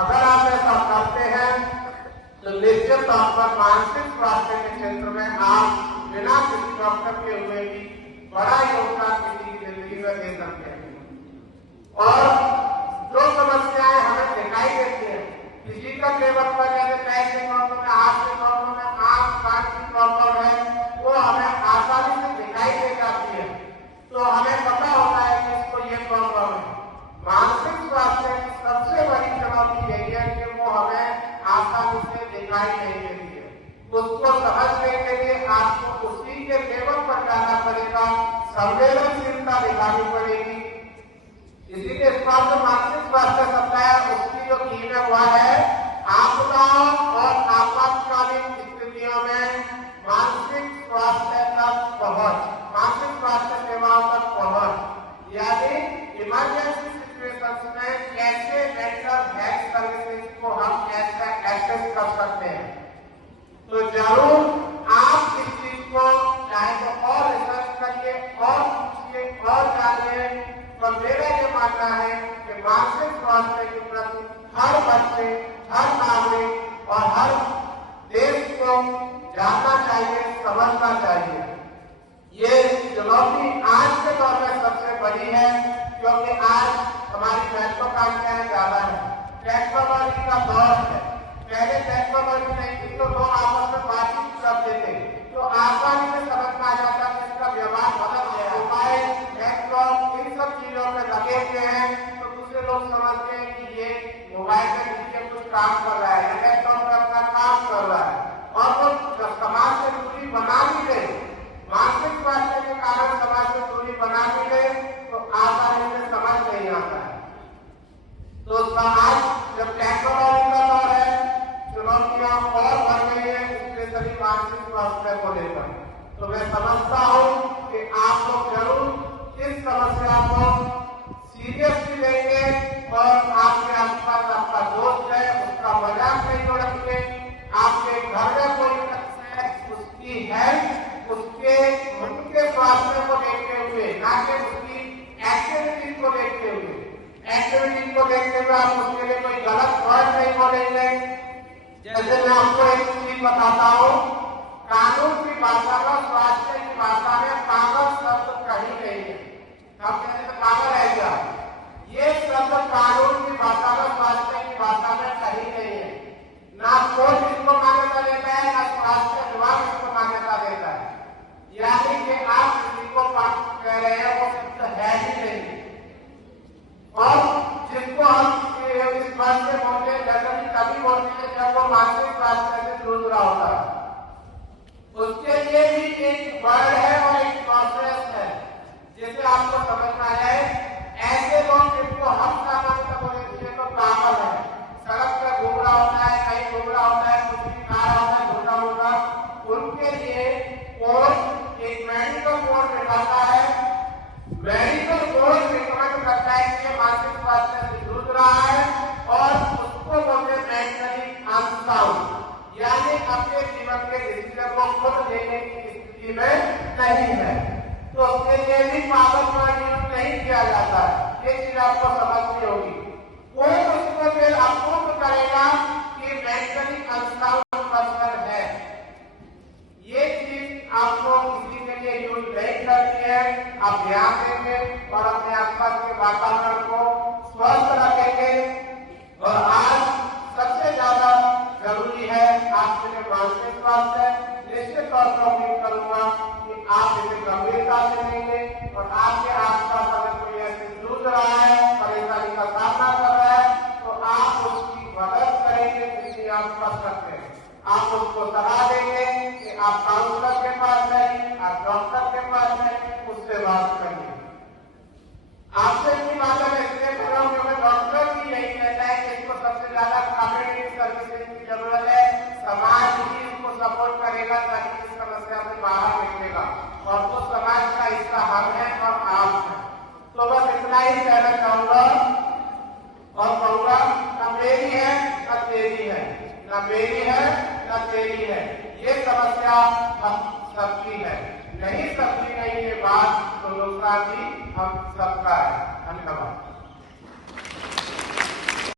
अगर आप ऐसा करते हैं तो निश्चित तौर पर मानसिक स्वास्थ्य के क्षेत्र में आप बिना किसी डॉक्टर के हुए भी बड़ा योगदान किसी की जिंदगी में दे सकते हैं। और जो समस्याएं हमें दिखाई देती है किसी का लेवल पर, जैसे पैर की प्रॉब्लम है, हाथ की प्रॉब्लम है, आंख कान की प्रॉब्लम है, वो हमें आसानी से दिखाई दे जाती है, तो हमें पता होता है कि इसको ये प्रॉब्लम है। मानसिक स्वास्थ्य की सबसे बड़ी चुनौती यही है कि वो हमें आसानी से दिखाई नहीं देती है। उसको समझने के लिए आपको उसी के लेवल पर जाना पड़ेगा, संवेदनशीलता दिखानी पड़ेगी। इसीलिए इस बार जो मानसिक स्वास्थ्य शब्द है उसकी जो कीमत हुआ है आपदाओं और आपातकालीन स्थितियों में मानसिक स्वास्थ्य तक पहुंच, मानसिक स्वास्थ्य सेवाओं तक पहुंच, यानी इमरजेंसी सिचुएशंस में कैसे मेंटल हेल्थ सर्विसेज को हम कैसे एक्सेस कर सकते हैं। तो जरूर आप इस चीज को चाहे तो और रिसर्च करिए और पूछिए और जानिए। तो मेरा ये मानना है कि मानसिक स्वास्थ्य के प्रति हर बच्चे, हर नागरिक और हर देश को जानना चाहिए, समझना चाहिए। ये चुनौती आज के दौर में सबसे बड़ी है, क्योंकि आज हमारी महत्वाकांक्षाएं ज्यादा है, टेक्नोलॉजी का दौर है। पहले टेक्नोलॉजी नहीं थी तो लोग आपस में बातचीत करते थे, तो आसानी से समझ में आ जाता है इसका व्यवहार बदल गया। मोबाइल, लैपटॉप, इन सब चीजों में लगे हुए हैं, तो दूसरे लोग समझते हैं कि ये मोबाइल में नीचे कुछ काम कर रहा है, लैपटॉप में अपना काम कर रहा है, और वो समाज से दूरी बना भी गए। मानसिक स्वास्थ्य के कारण समाज से दूरी बना भी गए, तो आसानी से समझ नहीं आता है। तो आज जब टेक्नोलॉजी का दौर है, चुनौतियां और बढ़ गई है, स्पेशली मानसिक स्वास्थ्य को लेकर, तो मैं समझता हूं कि आप लोग जरूर इस समस्या को सीरियसली लेंगे और आपके आसपास आपका दोस्त है उसका मजाक नहीं उड़ाएंगे। आपके घर में कोई है उसकी हेल्थ, उसके उनके स्वास्थ्य को देखते हुए, ना कि उसकी एक्टिविटी को देखते हुए, एक्टिविटी को देखते हुए आप उसके लिए कोई गलत वर्ड नहीं बोलेंगे। जैसे मैं आपको एक चीज बताता हूँ, कानून की भाषा में, स्वास्थ्य की भाषा में पागल शब्द कहीं नहीं है। हम कहते हैं पागल है क्या, ये शब्द कानून की भाषा में, स्वास्थ्य की भाषा में कहीं नहीं है। ना कोर्ट इसको मान्यता देता है, ना स्वास्थ्य विभाग इसको मान्यता देता है। यानी कि आप किसी को कह रहे हैं वो शब्द है ही नहीं। और जिसको हम इस बात से बोलते हैं, जनरली तभी बोलते हैं जब वो मानसिक स्वास्थ्य से जूझ रहा होता है। उसके लिए भी एक वर्ड है और एक प्रोसेस है, जिसे आपको समझ में आया है। ऐसे लोग जिनको हम सामान्य बोलेंगे तो पागल है, सड़क पर घूम रहा होता है, कहीं घूम रहा होता है, कुछ भी खा रहा होता है, घूमना होगा, उनके लिए कोर्ट एक मेडिकल कोड निकालता है। मेडिकल कोड रिकमेंड करता है कि मानसिक स्वास्थ्य से जूझ रहा है और उसको बोलते मेंटली अनसाउंड, यानी अपने जीवन के डिसीजन को खुद लेने की स्थिति में नहीं है। तो उसके लिए भी पागल का यूज नहीं किया जाता। ये चीज आपको समझनी होगी। कोई उसको फिर अप्रूव करेगा कि मेंटली अनसाउंड पर्सन है। ये चीज आपको किसी के लिए यूज नहीं करती है। आप ध्यान देंगे और अपने आसपास के वातावरण को स्वस्थ रखेंगे। और आज सबसे ज्यादा जरूरी है आपके लिए मानसिक स्वास्थ्य। निश्चित तौर पर उम्मीद करूंगा कि आप इसे गंभीरता से लेंगे और आपके आसपास अगर कोई ऐसे जूझ रहा है, परेशानी का सामना कर रहा है, तो आप उसकी मदद करेंगे जिसकी आप कर सकते हैं। आप उसको सलाह देंगे कि आप काउंसलर के पास जाइए, आप डॉक्टर के पास जाइए, उससे बात करिए। आपसे इतनी बात मैं इसलिए कर रहा हूँ क्योंकि डॉक्टर भी यही कहता है कि इसको सबसे ज्यादा कम्युनिटी सर्विसेज की जरूरत है। समाज ही इसको सपोर्ट करेगा ताकि इस समस्या से बाहर निकलेगा, और तो समाज का हिस्सा हम है और आप हैं। तो बस इतना ही कहना चाहूंगा और कहूंगा, न मेरी है न तेरी है, न मेरी है न तेरी है, ये समस्या हम सबकी है। नहीं सबकी नहीं ये बात तो दूसरा भी हम सबका है। धन्यवाद।